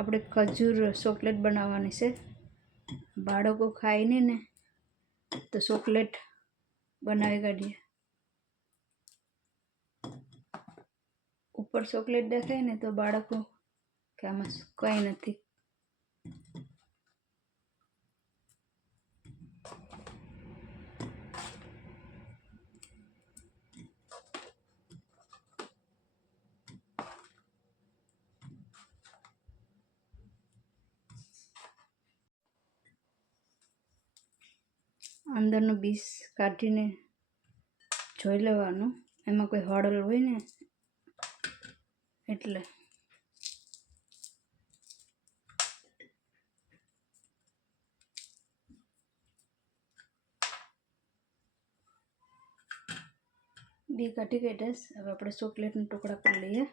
આપણે ખજૂર ચોકલેટ બનાવવાની છે. બાળકો ખાય નહીં ને, તો ચોકલેટ બનાવી કાઢીએ. ઉપર ચોકલેટ દેખાય ને, તો બાળકો કે આમાં કંઈ નથી. અંદરનું બીસ કાઢીને જોઈ લેવાનું. એમાં કોઈ હળલ હોય ને એટલે. બી કાઢી કાઢીશ. હવે આપણે ચોકલેટના ટુકડા કરી લઈએ.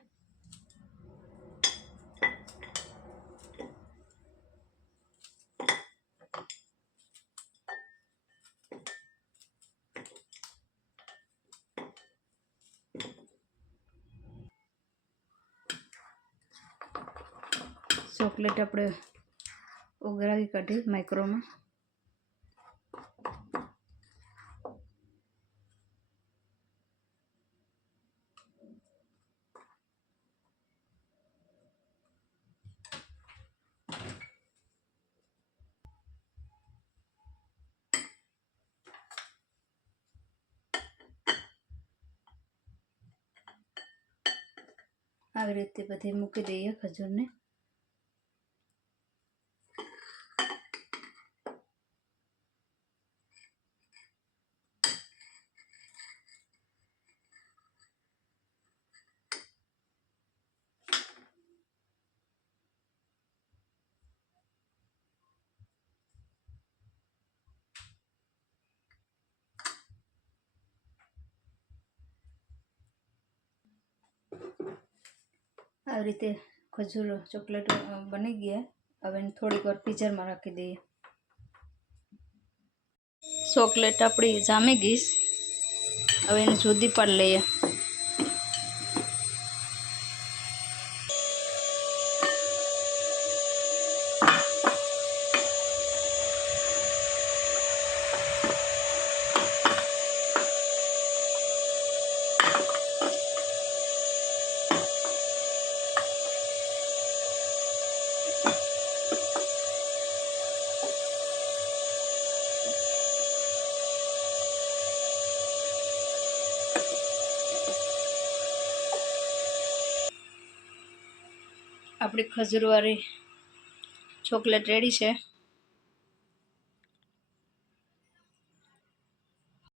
ચોકલેટ આપણે ઉઘરાવી કાઢી માઇક્રોમાં આવી રીતે બધી મૂકી દઈએ ખજૂરને. આવી રીતે ખજૂર, ચોકલેટ બની ગયા. હવે થોડીક વાર ફ્રીઝરમાં રાખી દઈએ. ચોકલેટ આપણી જામી ગઈશ હવે એને જુદી પાડી લઈએ. આપણી ખજૂરવાળી ચોકલેટ રેડી છે.